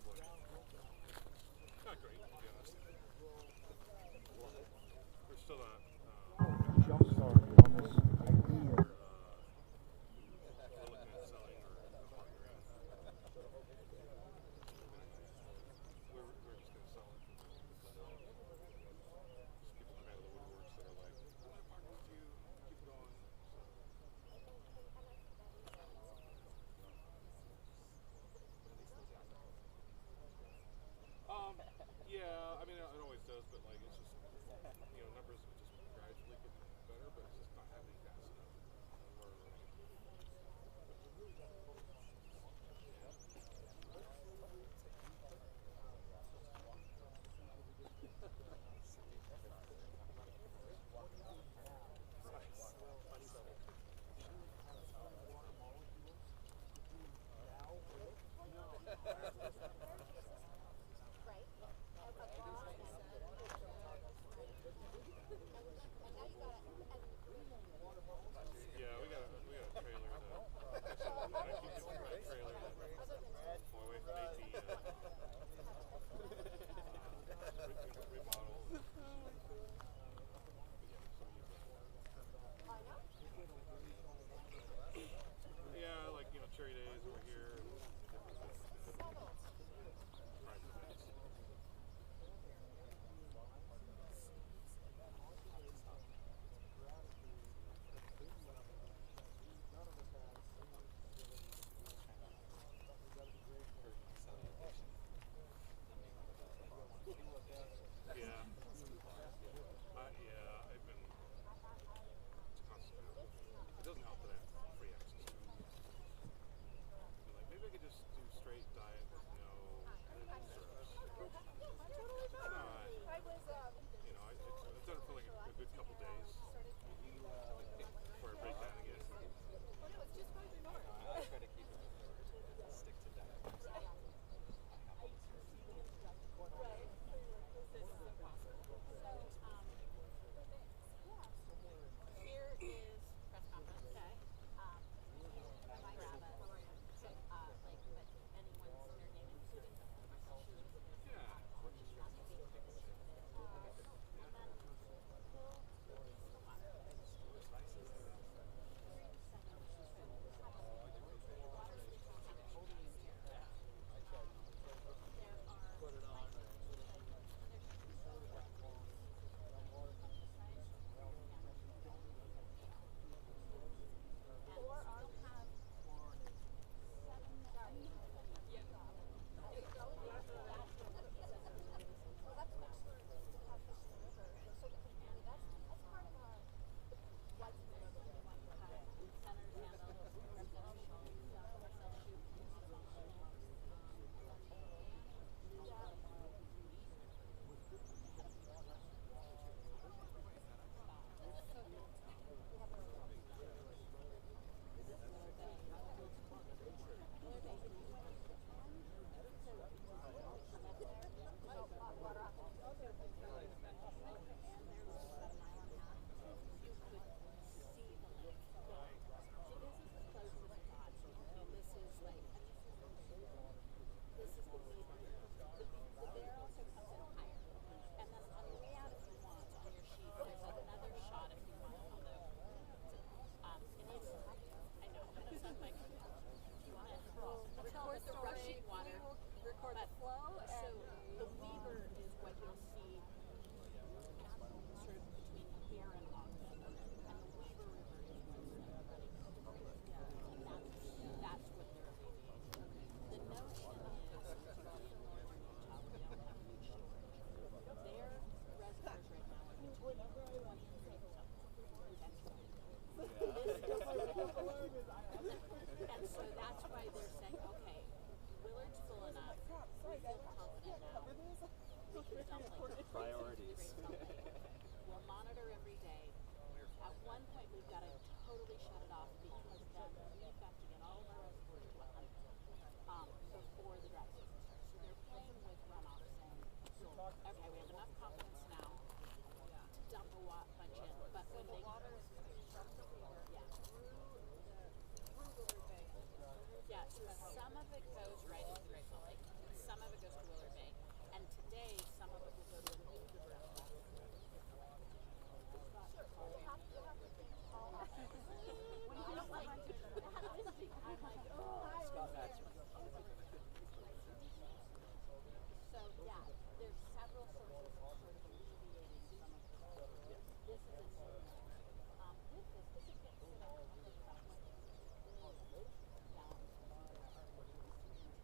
Not great, to be honest. We're still not. Jump started on this idea. We're looking at selling or partnering. We're just going to sell it. Just people come out of the woodworks that are like, I want to partner with you, keep it going. Yeah, I mean, it always does, but like, it's just, numbers have just gradually getting better, but it's just not happening fast enough. We're, yeah, we got a trailer that, I keep getting a trailer that, my wife made me, remodel. Yeah, like, cherry days over here and different private events. Yeah. Yeah, I've been, it's constant battle. It doesn't help that I have free access to it. Be like, maybe I could just do straight diet with no syrups. It's not, I've done it for like a good couple days before I break down again. Yeah. And so that's why they're saying, okay, Willard's full enough. We feel confident now. We can dump like Priorities. We'll monitor every day. At one point, we've got to totally shut it off because then we've got to get all of our reservoirs to 100 before the dry season starts. So they're playing with runoff, saying, okay, we have enough confidence now to dump a bunch in, but when they water is coming from the river, through Willard Bay. Yeah, so some of it goes right into the lake. Some of of it goes to Willard Bay. And today, some of it will go to a new diverted. So yeah, there's several sources of sort of alleviating some of the. This is a new one. With this is gets to about $1 billion gallons of water are used in this is a new release.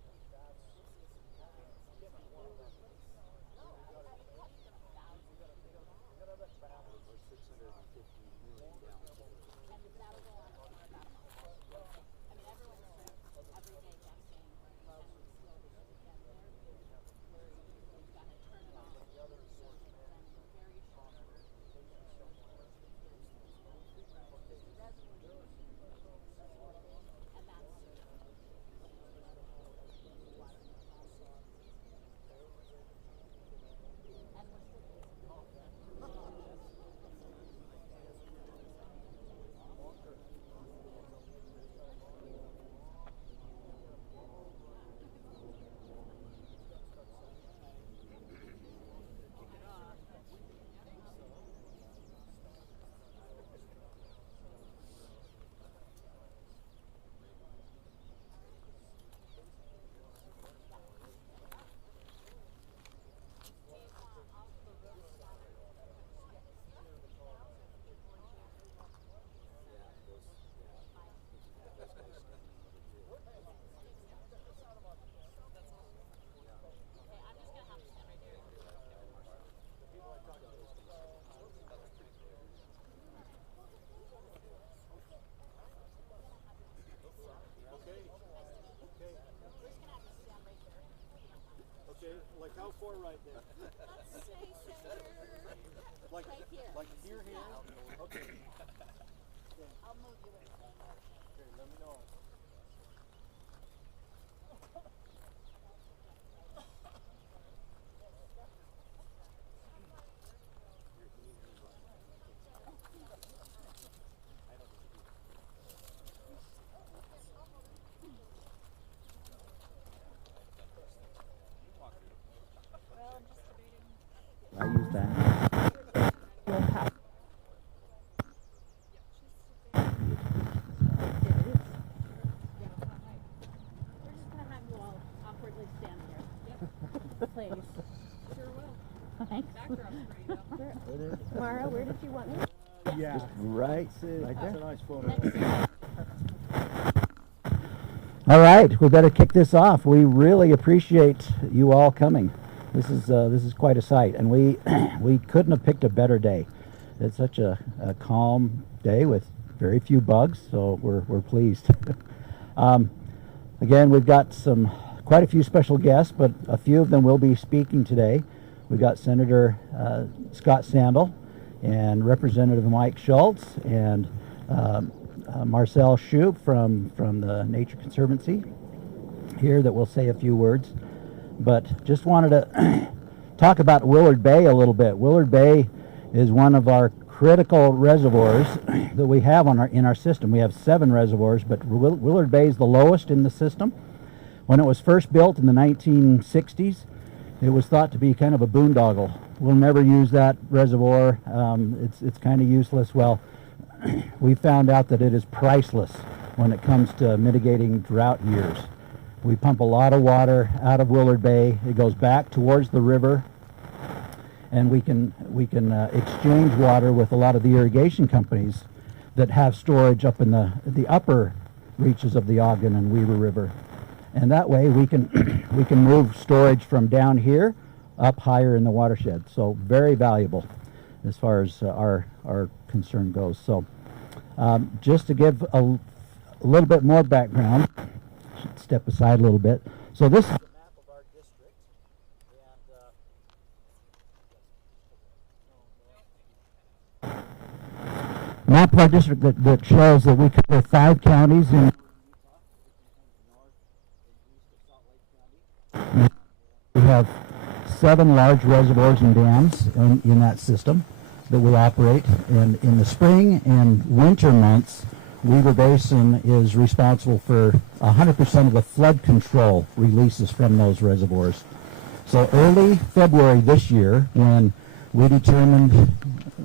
We've touched 1,000 people. About 650 million gallons. And that'll go on for about a month. I mean, everyone's sort of every day guessing can we slow this again. They're worried they've got to turn it off so that then in very short order the reservoir and that's sort of water and we're still Okay, like how far right there? Let's say Like, right here. like here? Okay. I'll move you in. Okay, let me know. I use that. We're just gonna have you all awkwardly stand here. Please. Sure will. Thanks. Mara, where did you want me? Yeah. Right That's there. a nice photo. All right, we better kick this off. We really appreciate you all coming. This is quite a sight, and we we couldn't have picked a better day. It's such a calm day with very few bugs, so we're pleased. Again, we've got quite a few special guests, but a few of them will be speaking today. We've got Senator Scott Sandel and Representative Mike Schultz and Marcel Shoup from the Nature Conservancy here that will say a few words. But just wanted to talk about Willard Bay a little bit. Willard Bay is one of our critical reservoirs that we have in our system. We have 7 reservoirs, but Willard Bay is the lowest in the system. When it was first built in the 1960s, it was thought to be kind of a boondoggle. We'll never use that reservoir. It's kind of useless. Well, we found out that it is priceless when it comes to mitigating drought years. We pump a lot of water out of Willard Bay. It goes back towards the river, and we can exchange water with a lot of the irrigation companies that have storage up in the upper reaches of the Ogden and Weaver River. And that way we can we can move storage from down here up higher in the watershed. So very valuable as far as our concern goes. So just to give a little bit more background, should step aside a little bit. So this is a map of our district, and map of our district that shows that we cover 5 counties in we have 7 large reservoirs and dams in that system that we operate. And in the spring and winter months, Weaver Basin is responsible for 100% of the flood control releases from those reservoirs. So early February this year, when we determined,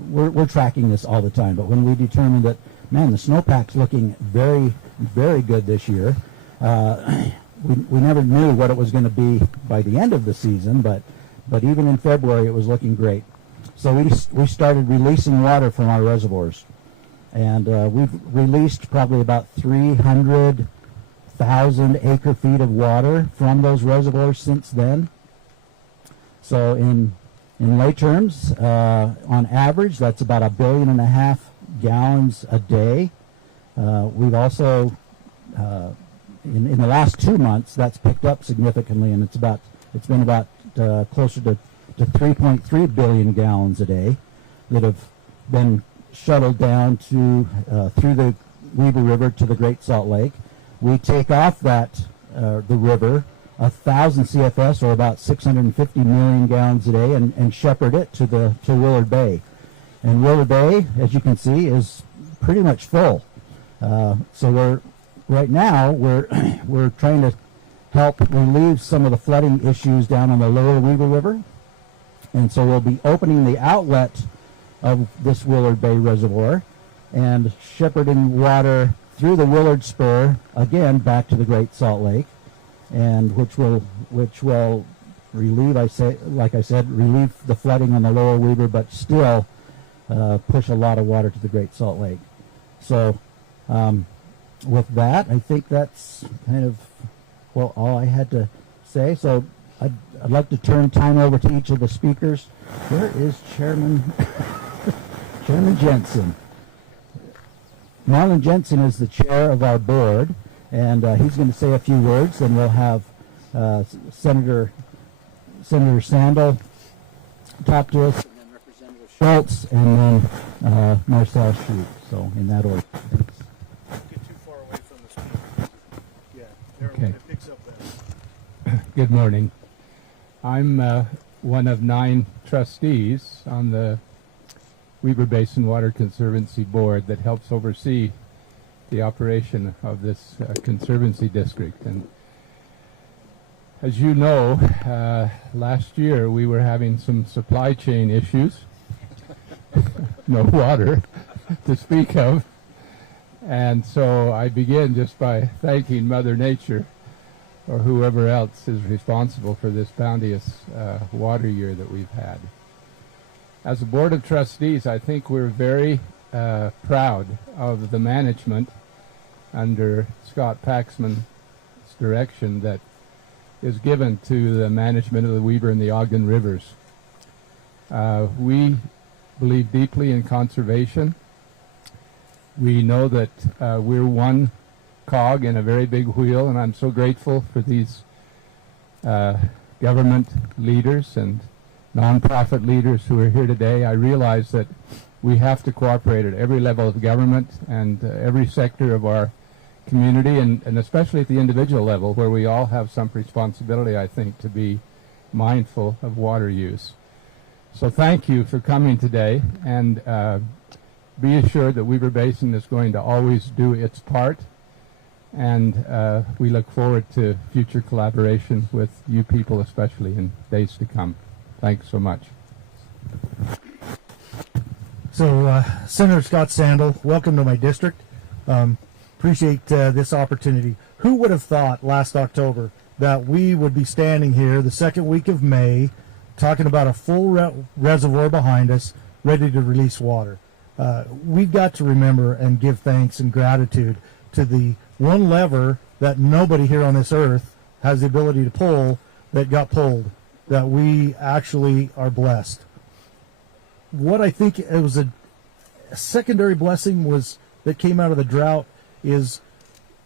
we're tracking this all the time, but when we determined that, man, the snowpack's looking very, very good this year, we never knew what it was going to be by the end of the season, but even in February it was looking great. So we started releasing water from our reservoirs, and we've released probably about 300,000 acre-feet of water from those reservoirs since then. So in lay terms, on average, that's about 1.5 billion gallons a day. We've also, in the last 2 months, that's picked up significantly, and it's been about closer to 3.3 billion gallons a day that have been shuttled down to through the Weaver River to the Great Salt Lake. We take off that the river 1,000 CFS, or about 650 million gallons a day, and shepherd it to Willard Bay. And Willard Bay, as you can see, is pretty much full. So right now we're trying to help relieve some of the flooding issues down on the lower Weaver River, and so we'll be opening the outlet of this Willard Bay reservoir and shepherding water through the Willard Spur again back to the Great Salt Lake, and which will relieve, like I said, relieve the flooding on the lower Weaver, but still push a lot of water to the Great Salt Lake. So with that, I think that's kind of all I had to say. So I'd like to turn time over to each of the speakers. Where is Chairman Jensen? Marlon Jensen is the chair of our board, and he's going to say a few words, and we'll have Senator Sandel talk to us, and then Representative Schultz, and then Marcel Schut. So in that order. Thanks. Get too far away from the speaker. Yeah, Okay. it picks up better. Good morning. I'm one of 9 trustees on the Weaver Basin Water Conservancy Board that helps oversee the operation of this conservancy district. And as you know, last year we were having some supply chain issues, no water to speak of. And so I begin just by thanking Mother Nature, or whoever else is responsible for this bounteous water year that we've had. As a board of trustees, I think we're very proud of the management under Scott Paxman's direction that is given to the management of the Weaver and the Ogden Rivers. We believe deeply in conservation. We know that we're one cog in a very big wheel, and I'm so grateful for these government leaders and nonprofit leaders who are here today. I realize that we have to cooperate at every level of government and every sector of our community, and especially at the individual level, where we all have some responsibility, I think, to be mindful of water use. So thank you for coming today, and be assured that Weaver Basin is going to always do its part, and we look forward to future collaboration with you people, especially in days to come. Thanks so much. So, Senator Scott Sandel, welcome to my district. Appreciate this opportunity. Who would have thought last October that we would be standing here the second week of May talking about a full reservoir behind us ready to release water? We've got to remember and give thanks and gratitude to the one lever that nobody here on this earth has the ability to pull that got pulled, that we actually are blessed. What I think it was a secondary blessing was that came out of the drought is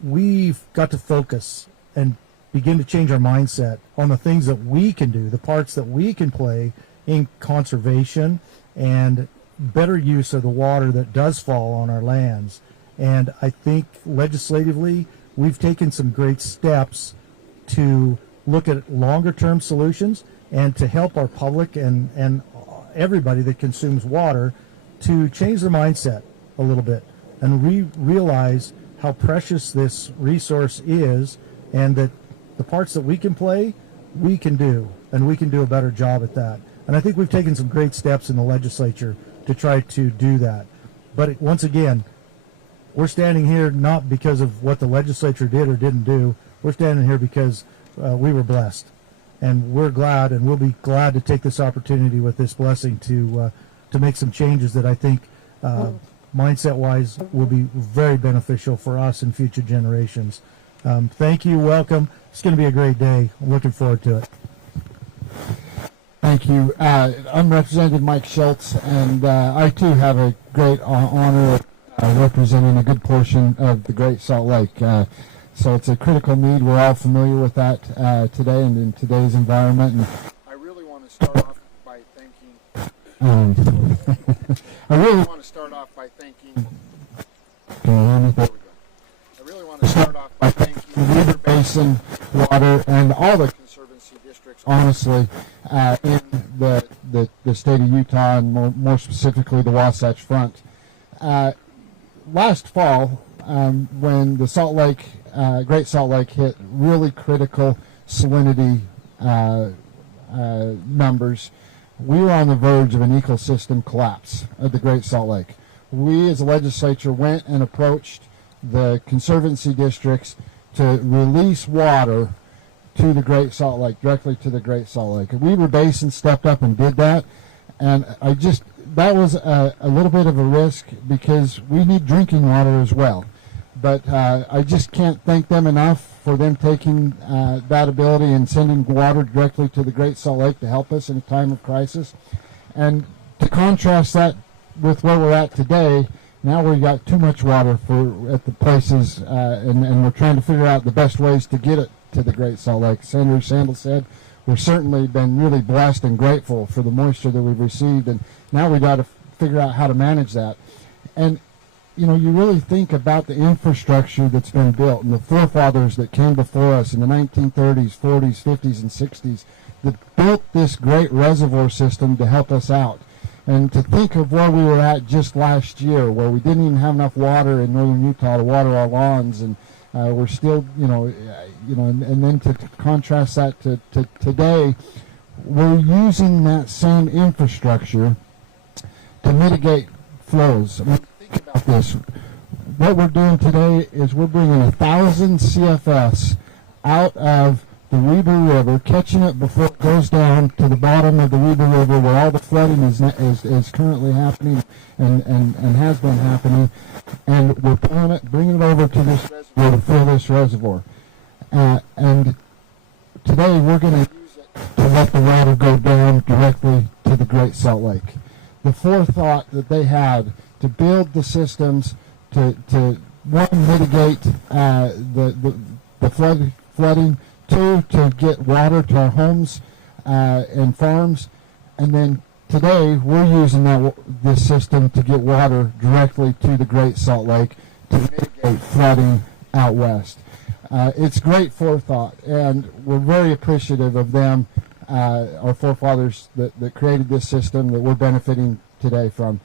we've got to focus and begin to change our mindset on the things that we can do, the parts that we can play in conservation and better use of the water that does fall on our lands. And I think legislatively we've taken some great steps to look at longer term solutions and to help our public and everybody that consumes water to change their mindset a little bit. and we realize how precious this resource is, and that the parts that we can play, we can do, and we can do a better job at that. And I think we've taken some great steps in the legislature to try to do that. But once again, we're standing here not because of what the legislature did or didn't do. We're standing here because we were blessed, and we're glad, and we'll be glad to take this opportunity with this blessing to make some changes that I think mindset-wise will be very beneficial for us and future generations. Thank you. Welcome. It's going to be a great day. I'm looking forward to it. Thank you. I'm Representative Mike Schultz, and I too have a great honor of representing a good portion of the Great Salt Lake. So it's a critical need. We're all familiar with that today and in today's environment. And I really want to start off by thanking. I really want to start off by thanking. Can you hear me? There we go. I really want to start off by thanking the Weber Basin Water and all the conservancy districts, honestly, in the state of Utah, and more specifically the Wasatch Front. Last fall, when the Salt Lake, Great Salt Lake hit really critical salinity numbers, we were on the verge of an ecosystem collapse of the Great Salt Lake. We as a legislature went and approached the conservancy districts to release water to the Great Salt Lake, directly to the Great Salt Lake. And Weber Basin stepped up and did that, and that was a little bit of a risk because we need drinking water as well. But I just can't thank them enough for them taking that ability and sending water directly to the Great Salt Lake to help us in a time of crisis. And to contrast that with where we're at today, now we've got too much water at the places, and we're trying to figure out the best ways to get it to the Great Salt Lake. Senator Sandel said we've certainly been really blessed and grateful for the moisture that we've received, and now we've got to figure out how to manage that. And you know, you really think about the infrastructure that's been built and the forefathers that came before us in the 1930s, 40s, 50s, and 60s that built this great reservoir system to help us out. And to think of where we were at just last year, where we didn't even have enough water in northern Utah to water our lawns, and we're still, and then to contrast that to today, we're using that same infrastructure to mitigate flows. I mean, think about this. What we're doing today is we're bringing 1,000 CFS out of the Weber River, catching it before it goes down to the bottom of the Weber River where all the flooding is currently happening and has been happening, and we're bringing it over to this reservoir to fill this reservoir. And today we're going to use it to let the water go down directly to the Great Salt Lake. The forethought that they had to build the systems to one, mitigate the flooding, two, to get water to our homes and farms, and then today we're using this system to get water directly to the Great Salt Lake to mitigate flooding out west. It's great forethought, and we're very appreciative of them, our forefathers that created this system that we're benefiting today from.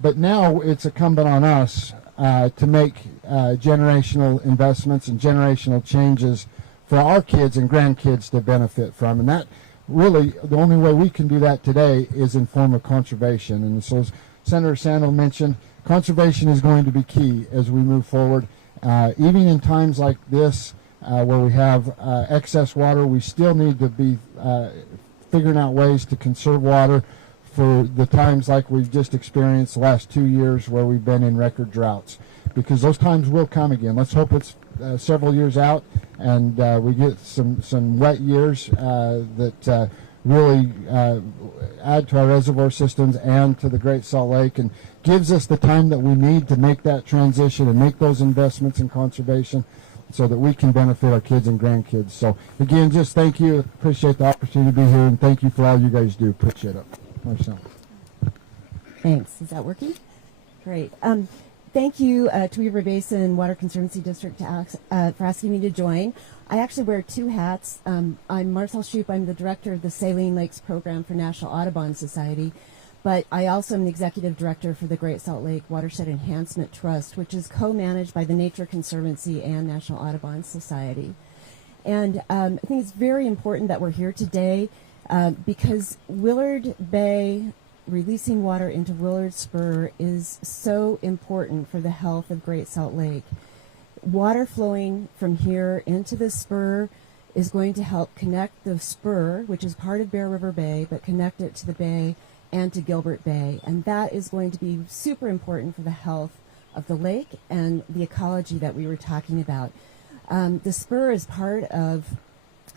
But now it's incumbent on us to make generational investments and generational changes for our kids and grandkids to benefit from. And that really, the only way we can do that today is in form of conservation. And so as Senator Sandel mentioned, conservation is going to be key as we move forward. Even in times like this, where we have excess water, we still need to be figuring out ways to conserve water for the times like we've just experienced the last 2 years where we've been in record droughts, because those times will come again. Let's hope it's several years out and we get some wet years that really add to our reservoir systems and to the Great Salt Lake, and gives us the time that we need to make that transition and make those investments in conservation so that we can benefit our kids and grandkids. So again, just thank you. Appreciate the opportunity to be here, and thank you for all you guys do. Appreciate it. Marcel. Thanks. Is that working? Great. Thank you to Weber Basin Water Conservancy District for asking me to join. I actually wear two hats. I'm Marcel Shoup. I'm the director of the Saline Lakes Program for National Audubon Society. but I also am the executive director for the Great Salt Lake Watershed Enhancement Trust, which is co-managed by the Nature Conservancy and National Audubon Society. And I think it's very important that we're here today because Willard Bay, releasing water into Willard Spur, is so important for the health of Great Salt Lake. Water flowing from here into the spur is going to help connect the spur, which is part of Bear River Bay, but connect it to the bay and to Gilbert Bay. And that is going to be super important for the health of the lake and the ecology that we were talking about. The spur is part of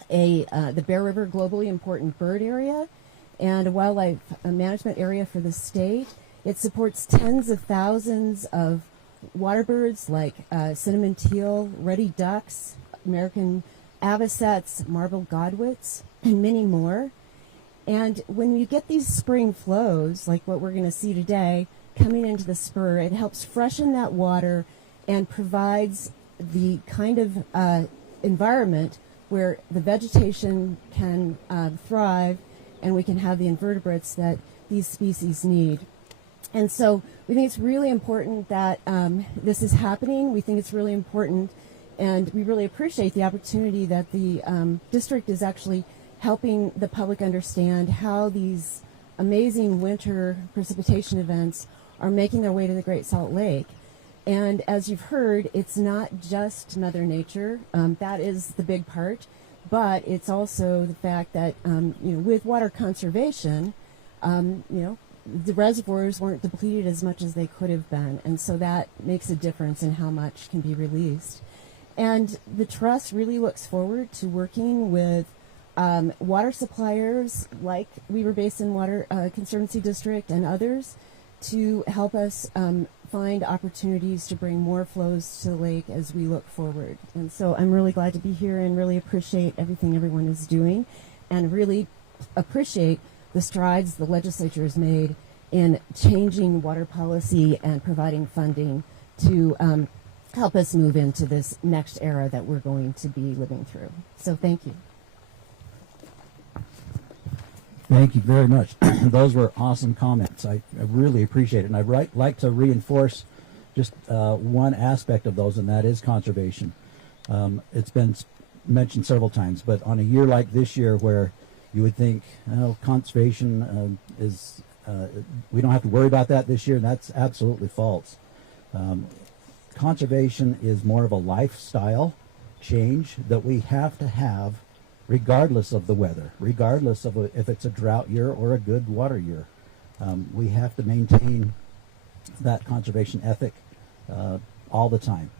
the Bear River globally important bird area and a wildlife management area for the state. It supports tens of thousands of water birds like cinnamon teal, ruddy ducks, American avocets, marble godwits, and many more. And when you get these spring flows, like what we're going to see today, coming into the spur, it helps freshen that water and provides the kind of environment where the vegetation can thrive and we can have the invertebrates that these species need. And so we think it's really important that this is happening. We think it's really important, and we really appreciate the opportunity that the district is actually helping the public understand how these amazing winter precipitation events are making their way to the Great Salt Lake. And as you've heard, it's not just Mother Nature. That is the big part. But it's also the fact that, with water conservation, the reservoirs weren't depleted as much as they could have been. And so that makes a difference in how much can be released. And the Trust really looks forward to working with water suppliers like Weber Basin Water Conservancy District and others to help us find opportunities to bring more flows to the lake as we look forward. And so I'm really glad to be here and really appreciate everything everyone is doing and really appreciate the strides the legislature has made in changing water policy and providing funding to help us move into this next era that we're going to be living through. So thank you. Thank you very much. Those were awesome comments. I really appreciate it. And I'd like to reinforce just one aspect of those, and that is conservation. It's been mentioned several times, but on a year like this year where you would think, conservation is, we don't have to worry about that this year, and that's absolutely false. Conservation is more of a lifestyle change that we have to have regardless of the weather, regardless of if it's a drought year or a good water year. We have to maintain that conservation ethic all the time.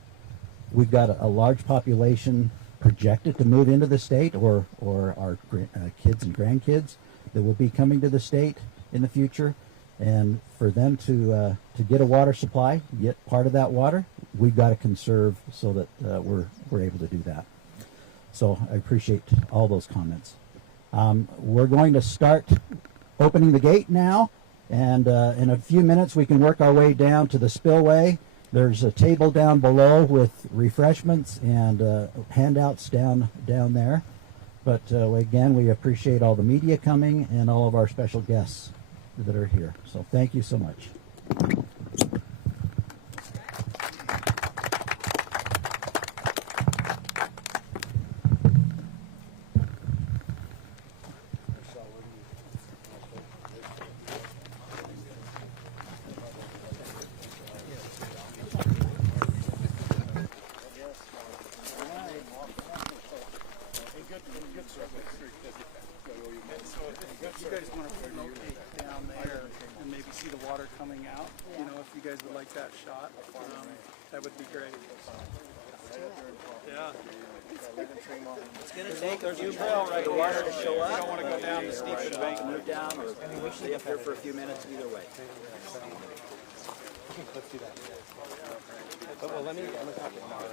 We've got a large population projected to move into the state, or our kids and grandkids that will be coming to the state in the future. And for them to get a water supply, get part of that water, we've got to conserve so that we're able to do that. So I appreciate all those comments. We're going to start opening the gate now, and in a few minutes we can work our way down to the spillway. There's a table down below with refreshments and handouts down there. But again, we appreciate all the media coming and all of our special guests that are here. So thank you so much. You guys want to locate down there and maybe see the water coming out, if you guys would like that shot, that would be great. Yeah. It's going to take a few trail right the water to show up. You don't want to go down the steep embankment. Move down or stay up here for a few minutes either way. Let's do that. Well, let me talk to Mara.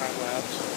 time lapse.